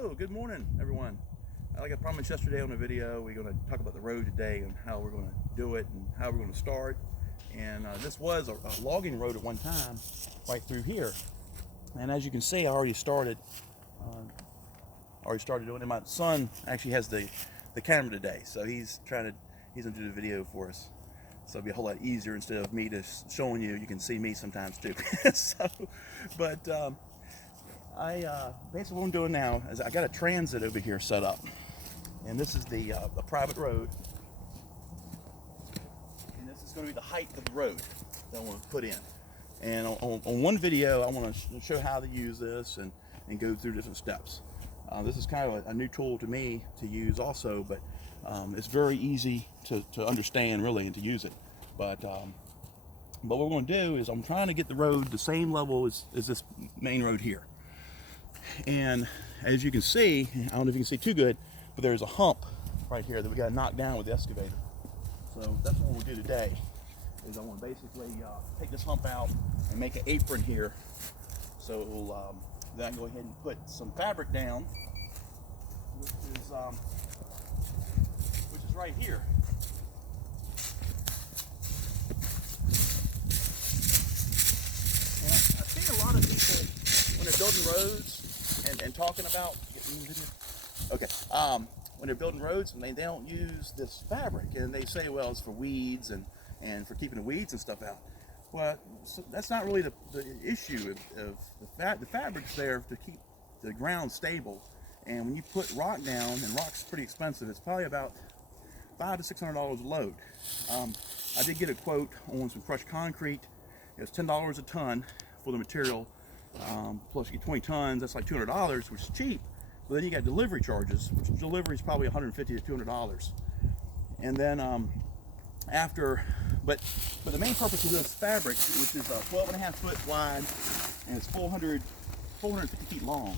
Hello, good morning everyone. Like I promised yesterday on the video, we're going to talk about the road today and how we're going to do it and how we're going to start. And this was a logging road at one time right through here. And as you can see, I already started doing it. My son actually has the camera today, so he's going to do the video for us. So it'll be a whole lot easier instead of me just showing you. You can see me sometimes too. Basically what I'm doing now is I got a transit over here set up, and this is the private road, and this is going to be the height of the road that I want to put in. And on one video, I want to show how to use this and go through different steps. This is kind of a new tool to me to use also, but it's very easy to understand really and to use it. But what we're going to do is I'm trying to get the road the same level as this main road here. And as you can see, I don't know if you can see too good, but there's a hump right here that we got to knock down with the excavator. So that's what we'll do today. Is I want to basically take this hump out and make an apron here. So it will then go ahead and put some fabric down, which is right here. And I've seen a lot of people when they're building roads and talking about when they're building roads and they don't use this fabric, and they say, well, it's for weeds and for keeping the weeds and stuff out. Well, so that's not really the issue of the fabric's there to keep the ground stable. And when you put rock down, and rock's pretty expensive, it's probably about $500 to $600 a load. I did get a quote on some crushed concrete. It was $10 a ton for the material. Plus you get 20 tons, that's like $200, which is cheap. But then you got delivery charges, which delivery is probably $150 to $200. And then but the main purpose of this fabric, which is 12.5 foot wide and it's 450 feet long,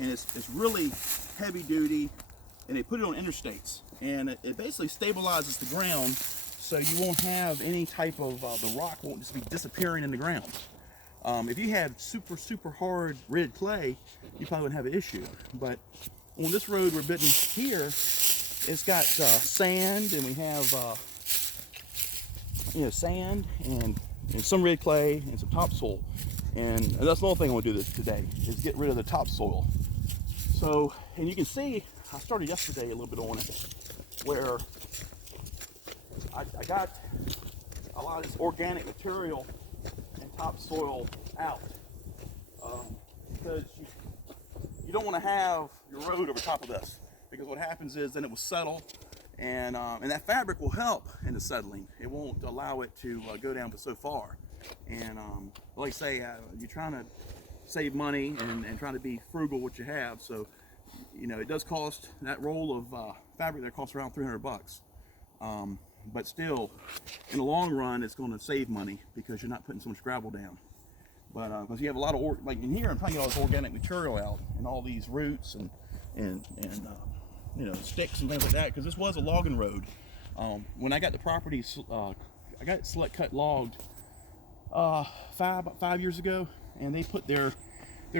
and it's really heavy duty, and they put it on interstates, and it basically stabilizes the ground, so you won't have any type of the rock won't just be disappearing in the ground. If you had super hard red clay, you probably wouldn't have an issue. But on this road we're building here, it's got sand, and we have sand and some red clay and some topsoil. And that's the only thing I want to do today is get rid of the topsoil. So, and you can see I started yesterday a little bit on it, where I got a lot of this organic material and topsoil out, because you don't want to have your road over top of this, because what happens is then it will settle, and that fabric will help in the settling. It won't allow it to go down but so far. And like I say, you're trying to save money and trying to be frugal what you have. So it does cost, that roll of fabric there costs around $300. But still, in the long run, it's going to save money because you're not putting so much gravel down. But because you have a lot of like in here, I'm trying to get all this organic material out and all these roots and sticks and things like that, because this was a logging road. When I got the property, I got it select cut logged about 5 years ago, and they put their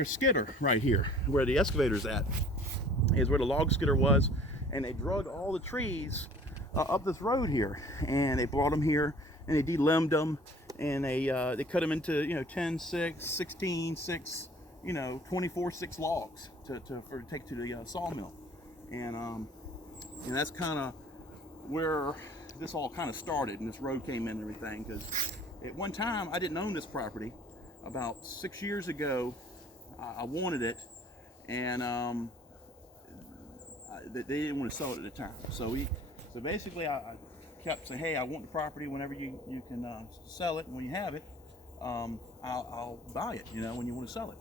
skidder right here where the excavator's at, is where the log skidder was, and they drug all the trees up this road here, and they brought them here and they delimbed them, and they cut them into 10, 6, 16, 6, 24, 6 logs to take to the sawmill. And that's kind of where this all kind of started, and this road came in and everything, because at one time I didn't own this property. About 6 years ago I wanted it, and they didn't want to sell it at the time. So basically I kept saying, hey, I want the property. Whenever you can sell it, and when you have it, I'll buy it, when you want to sell it.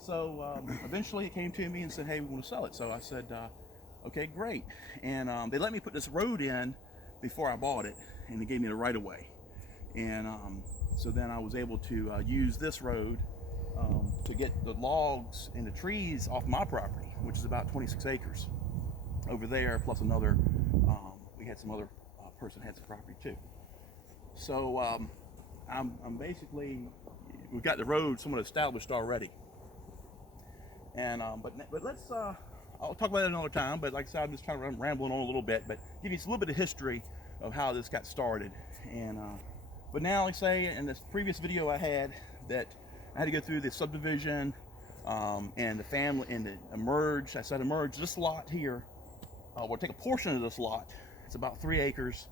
So eventually it came to me and said, hey, we want to sell it. So I said, okay, great. And they let me put this road in before I bought it, and they gave me the right of way. And so then I was able to use this road to get the logs and the trees off my property, which is about 26 acres over there, plus another, we had some other person had some property too. So I'm basically, we've got the road somewhat established already. And but let's I'll talk about it another time. But like I said, I'm just trying to rambling on a little bit, but give you a little bit of history of how this got started. And but now, like I say, in this previous video I had that I had to go through the subdivision and the family and the merge. I said merge this lot here. We'll take a portion of this lot. It's about 3 acres,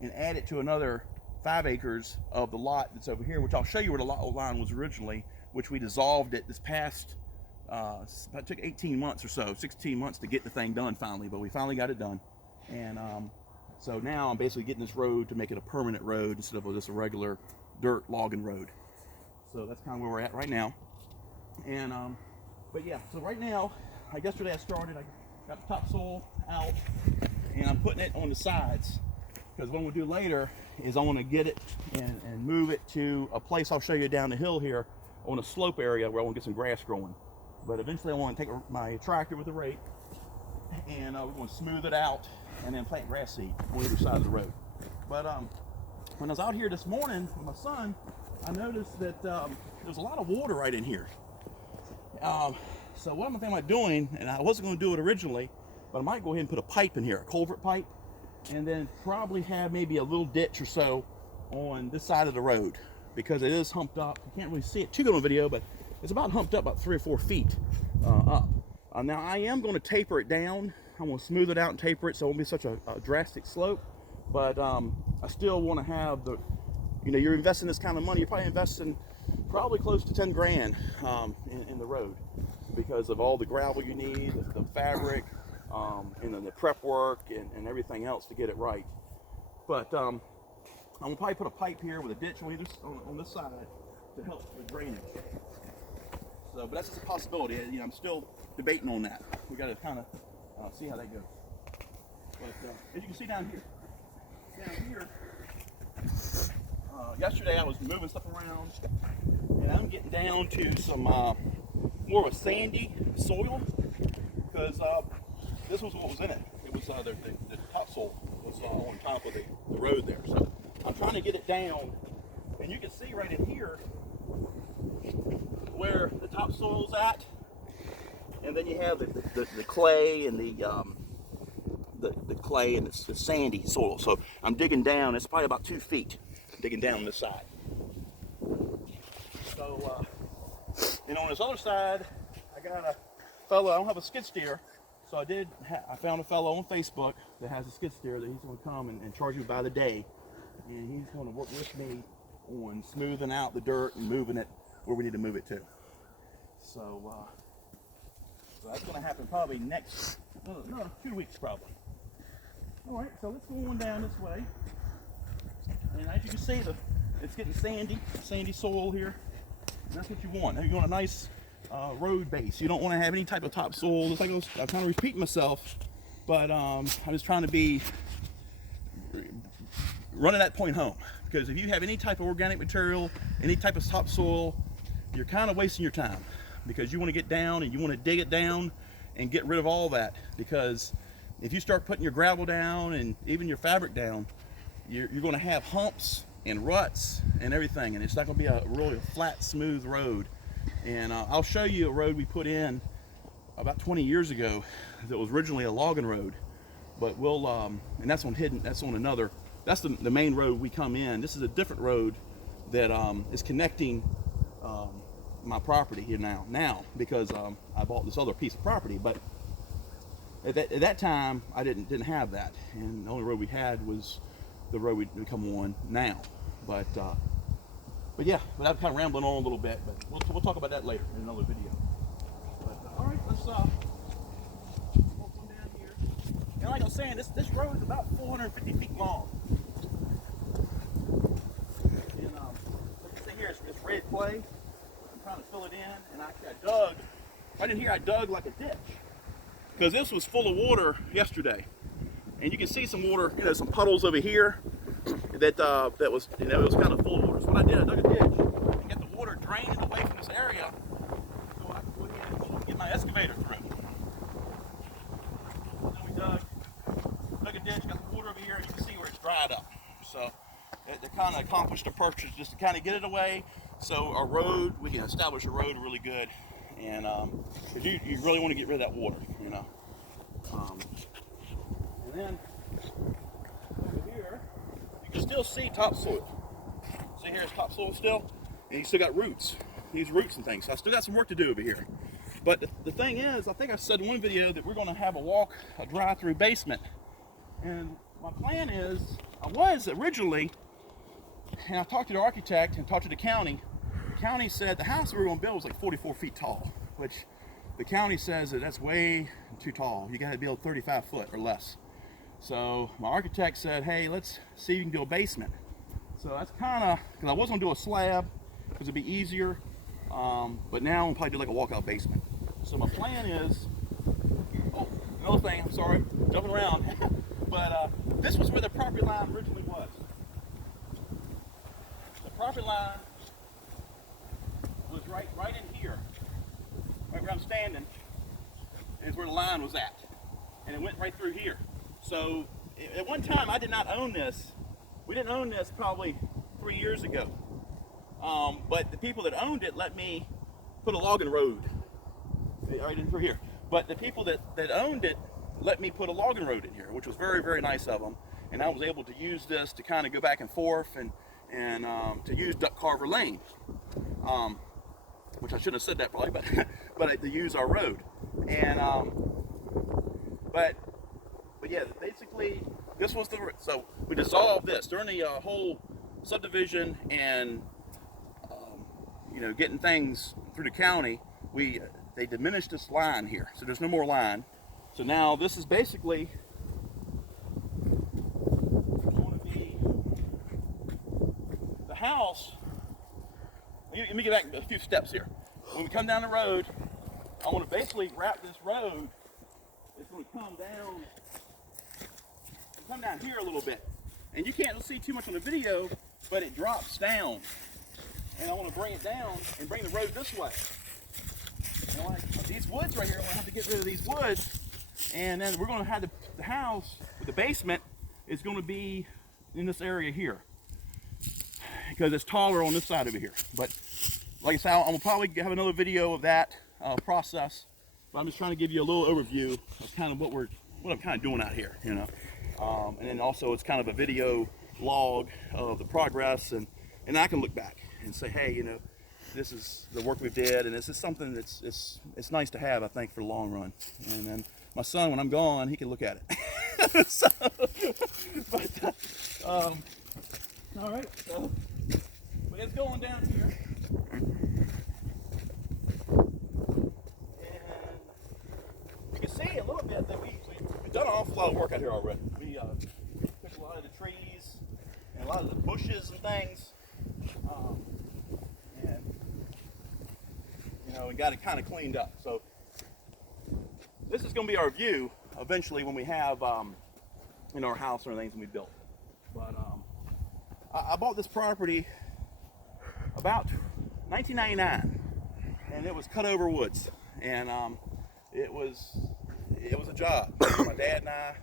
and add it to another 5 acres of the lot that's over here, which I'll show you where the lot line was originally, which we dissolved it this past, it took 18 months or so, 16 months to get the thing done finally, but we finally got it done. And so now I'm basically getting this road to make it a permanent road instead of just a regular dirt logging road. So that's kind of where we're at right now. And but yeah, so right now, yesterday I started, I got the topsoil out, and I'm putting it on the sides, because what I'm going to do later is I want to get it and move it to a place I'll show you down the hill here on a slope area where I want to get some grass growing. But eventually I want to take my tractor with a rake, and we're going to smooth it out and then plant grass seed on either side of the road. But when I was out here this morning with my son, I noticed that there's a lot of water right in here. So what I'm thinking about doing, and I wasn't going to do it originally, but I might go ahead and put a pipe in here, a culvert pipe, and then probably have maybe a little ditch or so on this side of the road, because it is humped up. You can't really see it too good on video, but it's about humped up about 3 or 4 feet up. Now I am going to taper it down. I'm going to smooth it out and taper it so it won't be such a drastic slope, but I still want to have the, you're investing this kind of money, you're probably investing close to 10 grand in the road, because of all the gravel you need, the fabric, and then the prep work and everything else to get it right. But I'm gonna probably put a pipe here with a ditch on this side to help with drainage. So, but that's just a possibility. I'm still debating on that. We got to kind of see how that goes. But as you can see down here, yesterday I was moving stuff around, and I'm getting down to some more of a sandy soil, because this was what was in it. It was the topsoil was on top of the road there. So I'm trying to get it down, and you can see right in here where the topsoil's at, and then you have the clay and the clay and the sandy soil. So I'm digging down. It's probably about 2 feet digging down this side. So and on this other side, I got a fellow. I don't have a skid steer, so I found a fellow on Facebook that has a skid steer that he's going to come and charge me by the day, and he's going to work with me on smoothing out the dirt and moving it where we need to move it to. So that's going to happen probably next 2 weeks probably. All right, so let's go on down this way, and as you can see, it's getting sandy soil here. And that's what you want. You want a nice road base. You don't want to have any type of topsoil. It's like I'm kind of repeating myself, but I'm just trying to be running that point home. Because if you have any type of organic material, any type of topsoil, you're kind of wasting your time. Because you want to get down and you want to dig it down and get rid of all that. Because if you start putting your gravel down and even your fabric down, you're going to have humps and ruts and everything, and it's not going to be a really flat, smooth road. And I'll show you a road we put in about 20 years ago that was originally a logging road, but we'll and that's the main road we come in. This is a different road that is connecting my property here now because I bought this other piece of property. But at that time I didn't have that, and the only road we had was the road we come on now. But yeah, but I'm kind of rambling on a little bit, but we'll talk about that later in another video. But all right, let's walk on down here. And like I was saying, this road is about 450 feet long. And like you see here, it's red clay. I'm trying to fill it in, and I dug like a ditch, because this was full of water yesterday, and you can see some water, some puddles over here. That was, it was kind of full of water. So what I did, I dug a ditch and get the water drained away from this area, so I could go ahead and get my excavator through. Then we dug a ditch, got the water over here, and you can see where it's dried up. So it kind of accomplished the purpose, just to kind of get it away, so we can establish a road really good, and because you really want to get rid of that water, you know. And then over here, you can still see topsoil. See here, it's topsoil still, and you still got roots. These roots and things. So I still got some work to do over here. But the thing is, I think I said in one video that we're going to have a drive-through basement. And my plan is, I was originally, and I talked to the architect and talked to the county. The county said the house we were going to build was like 44 feet tall, which the county says that that's way too tall. You got to build 35 foot or less. So my architect said, hey, let's see if you can do a basement. So that's kind of, because I was going to do a slab because it'd be easier. But now I'm probably do like a walkout basement. So my plan is, oh, another thing, I'm sorry, jumping around. But this was where the property line originally was. The property line was right in here, right where I'm standing, is where the line was at. And it went right through here. So at one time I did not own this. We didn't own this probably 3 years ago. But the people that owned it let me put a logging road right in through here. But the people that owned it let me put a logging road in here, which was very, very nice of them. And I was able to use this to kind of go back and forth and to use Duck Carver Lane, which I shouldn't have said that probably, but to use our road. And but yeah, basically this was so we dissolved this during the whole subdivision and you know, getting things through the county. They diminished this line here, so there's no more line. So now this is basically going to be the house. Let me get back a few steps here. When we come down the road, I want to basically wrap this road. It's going to come down here a little bit, and you can't see too much on the video, but it drops down. And I want to bring it down and bring the road this way. And like these woods right here, I'm going to have to get rid of these woods. And then we're going to have the house with the basement is going to be in this area here, because it's taller on this side over here. But like I said, I'm going to probably have another video of that process. But I'm just trying to give you a little overview of kind of what I'm kind of doing out here, you know. And then also it's kind of a video log of the progress, and I can look back and say, hey, you know, this is the work we did, and this is something that's it's nice to have, I think, for the long run. And then my son, when I'm gone, he can look at it. So, but all right, so it's going down here, and you can see a little bit that we've done an awful lot of work out here already. We took a lot of the trees and a lot of the bushes and things. And you know, we got it kind of cleaned up. So this is going to be our view eventually when we have you know, our house and things we built. But I bought this property about 1999, and it was cut over woods, and it was a job. My dad and I,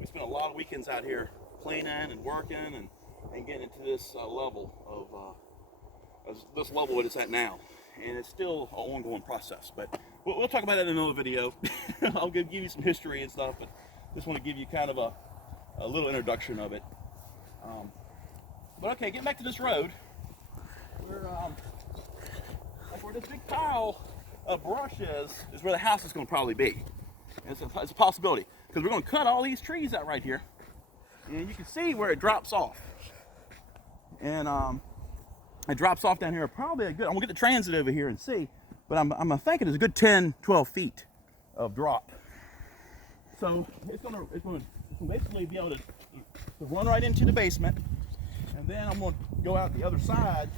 we spent a lot of weekends out here cleaning and working and getting into this level of this level it's at now, and it's still an ongoing process. But we'll talk about that in another video. I'll give you some history and stuff, but just want to give you kind of a little introduction of it. But okay, getting back to this road, where this big pile of brush is where the house is going to probably be. And it's a possibility, because we're going to cut all these trees out right here, and you can see where it drops off. And it drops off down here probably a good, I'm gonna get the transit over here and see, but I'm thinking it's a good 10-12 feet of drop. So it's gonna basically be able to run right into the basement, and then I'm gonna go out the other side.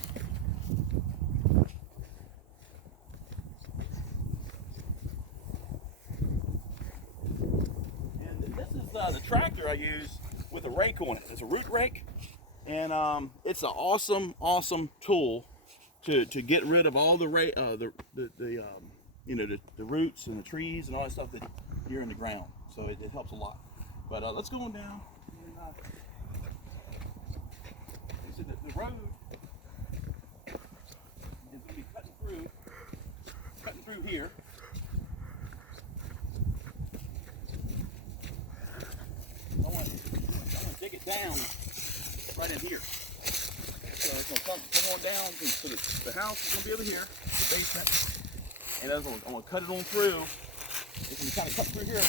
And this is the tractor I use with a rake on it. It's a root rake. And it's an awesome tool to get rid of all the you know, the roots and the trees and all that stuff that you're in the ground. So it helps a lot. But let's go on down. And, the road is going to be cutting through cutting through here. I want to dig it down right in here. So it's going to come on down. So the house is going to be over here, the basement. And I'm going to cut it on through. It's going to kind of cut through here.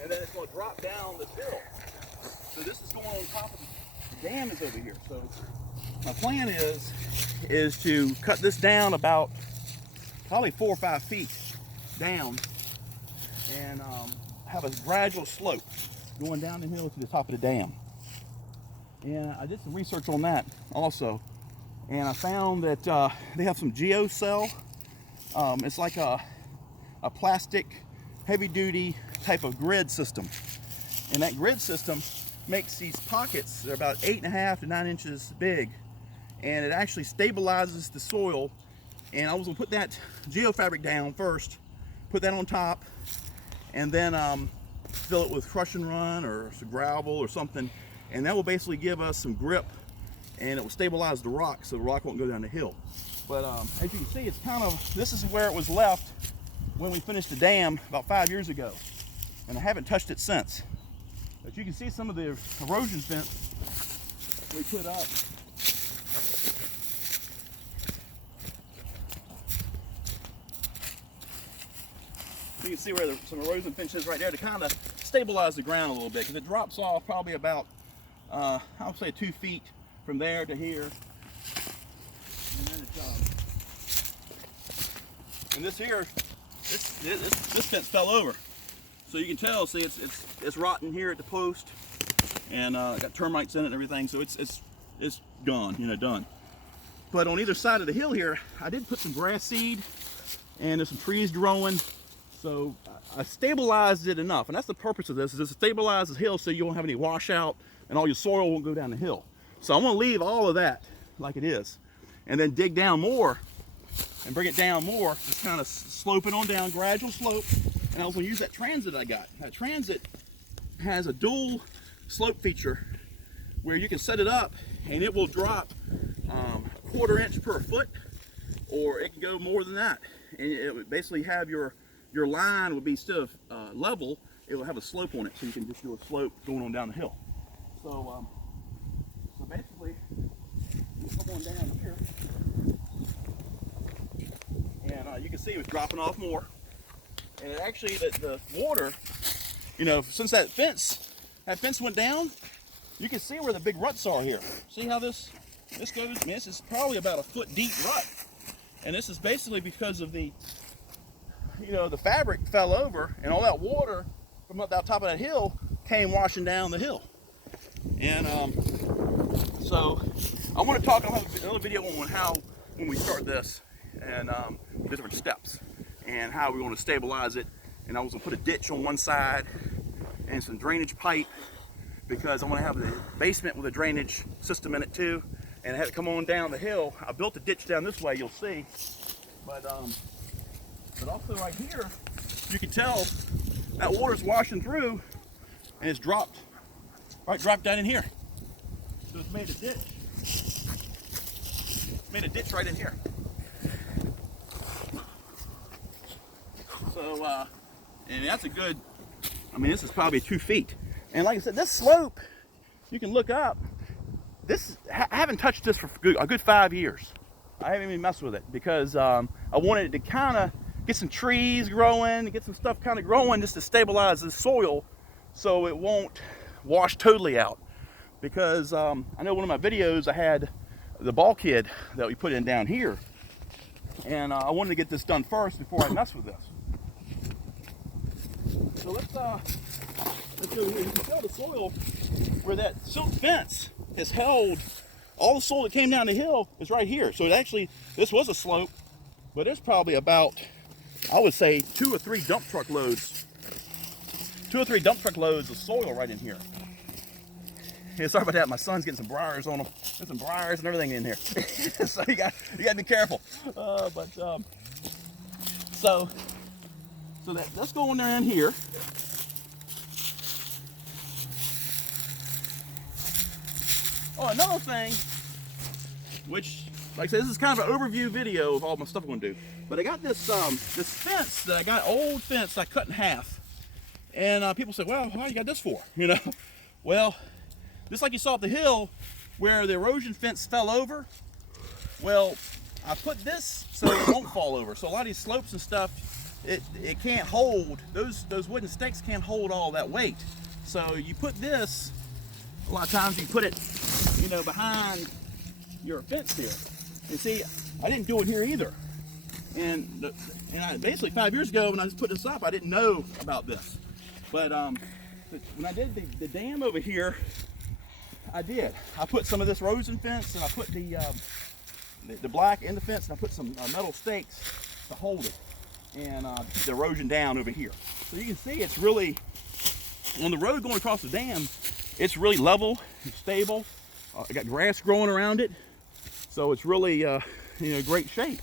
And then it's going to drop down this hill. So this is going on top of the dam is over here. So my plan is to cut this down about probably 4 or 5 feet down and have a gradual slope going down the hill to the top of the dam. And I did some research on that also, and I found that they have some geocell. It's like a plastic heavy-duty type of grid system, and that grid system makes these pockets. They're about 8.5 to 9 inches big, and it actually stabilizes the soil. And I was gonna put that geofabric down first, put that on top, and then fill it with crush and run or some gravel or something, and that will basically give us some grip, and it will stabilize the rock so the rock won't go down the hill. But as you can see, it's kind of, this is where it was left when we finished the dam about 5 years ago, and I haven't touched it since. But you can see some of the erosion fence we put up. You can see where some erosion fence is right there to kind of stabilize the ground a little bit, because it drops off probably about, I would say 2 feet from there to here. And then and this here, this fence fell over, so you can tell. See, it's rotten here at the post, and got termites in it and everything. So it's gone, you know, done. But on either side of the hill here, I did put some grass seed, and there's some trees growing. So I stabilized it enough, and that's the purpose of this, is to stabilize the hill so you won't have any washout and all your soil won't go down the hill. So I'm gonna leave all of that like it is, and then dig down more and bring it down more, just kind of slope it on down, gradual slope. And I was gonna use that transit I got. That transit has a dual slope feature where you can set it up and it will drop 1/4 inch per foot, or it can go more than that. And it would basically have your line would be, instead of level, it will have a slope on it, so you can just do a slope going on down the hill. So, so basically, you come on down here, and you can see it was dropping off more. And it actually, the water, you know, since that fence went down, you can see where the big ruts are here. See how this goes? I mean, this is probably about a foot deep rut, and this is basically because of the, you know, the fabric fell over, and all that water from up the top of that hill came washing down the hill. And so I want to talk, I'll have another video on how, when we start this, and different steps, and how we're going to stabilize it. And I was going to put a ditch on one side and some drainage pipe, because I'm going to have the basement with a drainage system in it too, and I had to come on down the hill. I built a ditch down this way, you'll see, but also right here, you can tell that water's washing through, and it's dropped down in here. So it's made a ditch. It's made a ditch right in here. So, and that's a good, I mean, this is probably 2 feet. And like I said, this slope, you can look up. I haven't touched this for a good 5 years. I haven't even messed with it, because I wanted it to kind of get some trees growing, get some stuff kind of growing, just to stabilize the soil so it won't wash totally out. Because I know one of my videos, I had the bulkhead that we put in down here, and I wanted to get this done first before I mess with this. So let's go here. You can tell the soil where that silk fence has held. All the soil that came down the hill is right here. So it actually, this was a slope, but there's probably about, I would say, 2 or 3 dump truck loads. 2 or 3 dump truck loads of soil right in here. Yeah, sorry about that. My son's getting some briars on him. There's some briars and everything in here. So you got to be careful. So let's go in there in here. Oh, another thing, which, like I said, this is kind of an overview video of all my stuff I'm going to do. But I got this this fence that I got, old fence I cut in half. And people say, well, what you got this for? You know? Well, just like you saw up the hill where the erosion fence fell over, well, I put this so it won't fall over. So a lot of these slopes and stuff, it can't hold, those wooden stakes can't hold all that weight. So you put this, a lot of times you put it, you know, behind your fence here. And see, I didn't do it here either. And basically 5 years ago when I just put this up, I didn't know about this. But when I did the dam over here, I put some of this erosion fence, and I put the black in the fence, and I put some metal stakes to hold it and keep the erosion down over here. So you can see it's really, on the road going across the dam, it's really level, it's stable. I got grass growing around it, so it's really you know, great shape.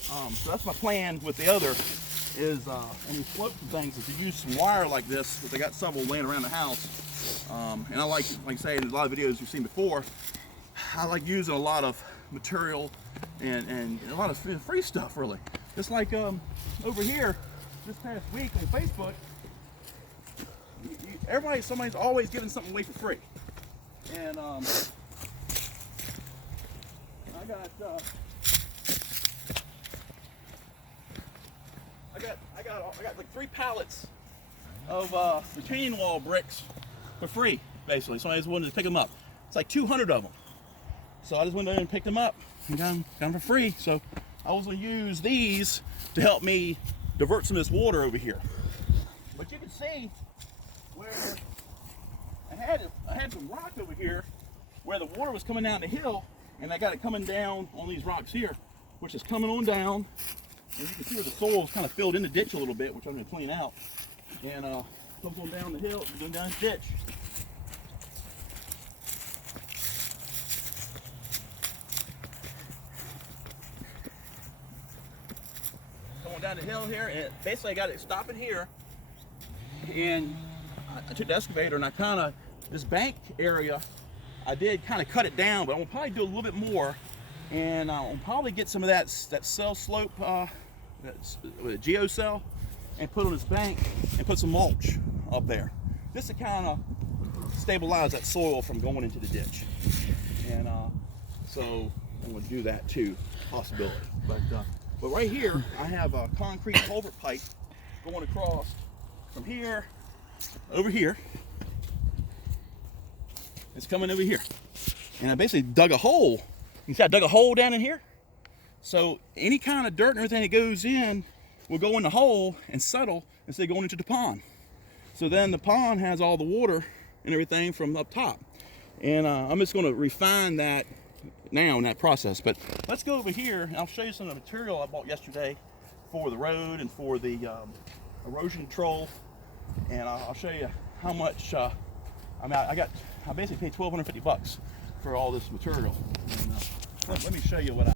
So that's my plan with the other, is any slopes and things, is to use some wire like this, because I got several laying around the house. And I like I say in a lot of videos you've seen before, I like using a lot of material and a lot of free stuff, really. Just like over here this past week on Facebook, somebody's always giving something away for free. And I got like 3 pallets of retaining wall bricks for free, basically. Somebody just wanted to pick them up. It's like 200 of them. So I just went there and picked them up and got them for free. So I was going to use these to help me divert some of this water over here. But you can see where I had some rock over here where the water was coming down the hill, and I got it coming down on these rocks here, which is coming on down. And you can see where the soil is kind of filled in the ditch a little bit, which I'm going to clean out. And comes on down the hill, going down the ditch. Going down the hill here, and basically I got it stopping here. And I took the excavator and I kind of, this bank area, I did kind of cut it down, but I'm going to probably do a little bit more. And I'll probably get some of that cell slope, that geocell, and put on this bank and put some mulch up there. Just to kind of stabilize that soil from going into the ditch. And so I'm going to do that too, possibility. But right here, I have a concrete culvert pipe going across from here over here. It's coming over here. And I basically dug a hole. You see I dug a hole down in here? So any kind of dirt and everything that goes in will go in the hole and settle instead of going into the pond. So then the pond has all the water and everything from up top. And I'm just going to refine that now in that process. But let's go over here and I'll show you some of the material I bought yesterday for the road and for the erosion control. And I'll show you how much, I basically paid $1,250 for all this material. And, let me show you what